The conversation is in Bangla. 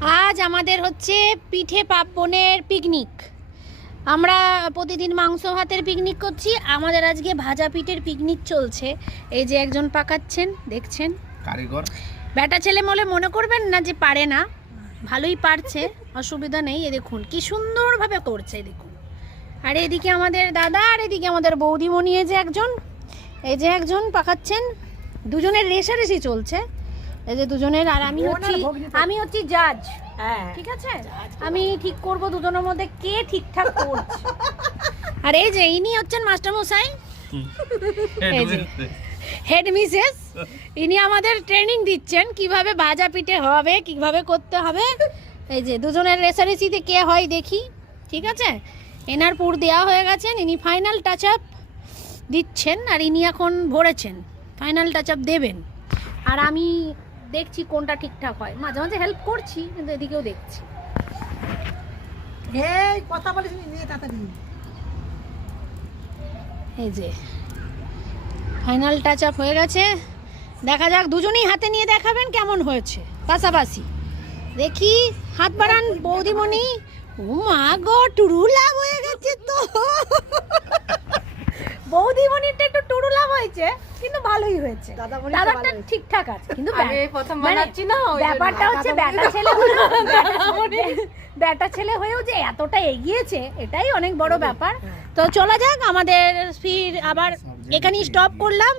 আজ আমাদের হচ্ছে পিঠে পার্বণের পিকনিক। আমরা প্রতিদিন মাংস ভাতের পিকনিক করছি, আমাদের আজকে ভাজা পিঠের পিকনিক চলছে। এই যে একজন পাকাচ্ছেন, দেখছেন কারিগর। বেটা ছেলে বলে মনে করবেন না যে পারে না, ভালোই পারছে, অসুবিধা নেই। এ দেখুন কি সুন্দরভাবে করছে, দেখুন। আর এদিকে আমাদের দাদা, আর এদিকে আমাদের বৌদিমণি, এই যে একজন পাকাচ্ছেন। দুজনের রেষারেষি চলছে, এই যে দুজনের। আর আমি হচ্ছি জাজ। ঠিক আছে, আমি ঠিক করব দুজনের মধ্যে কে ঠিকঠাক করছে। আর এই যে ইনি হচ্ছেন মাস্টারমশাই, এই যে হেড মিসেস, ইনি আমাদের ট্রেনিং দিচ্ছেন কিভাবে ভাজা পিঠে হবে, কিভাবে করতে হবে। এই যে দুজনের রেসারেসিতে কে হয় দেখি। ঠিক আছে, এনার পুর দেওয়া হয়ে গেছেন, ইনি ফাইনাল টাচ আপ দিচ্ছেন, আর ইনি এখন ভরেছেন, ফাইনাল টাচ আপ দেবেন। আর আমি দেখছি কোনটা ঠিকঠাক হয়, মাঝে মাঝে হেল্প করছি, কিন্তু এদিকেও দেখছি। কথা বলিস নিয়ে তাড়াতাড়ি। এই যে ফাইনাল টাচ আপ হয়ে গেছে, দেখা যাক। দুজনেই হাতে নিয়ে দেখাবেন কেমন হয়েছে পাশাপাশি। দেখি, হাত বাড়ান বৌদিমণি। ও মা গো, টুরু লাভ হয়ে গেছে তো। বৌদিমণিরটা একটু টুরু লাভ হয়েছে, কিন্তু ভালোই হয়েছে। দাদারটা ঠিকঠাক আছে, কিন্তু প্রথম বানাচ্ছি না, ব্যাপারটা হচ্ছে বেটা ছেলে হয়েও যে এতটা এগিয়েছে, এটাই অনেক বড় ব্যাপার। তো চলা যাক, আমাদের ফির আবার এখানেই স্টপ করলাম।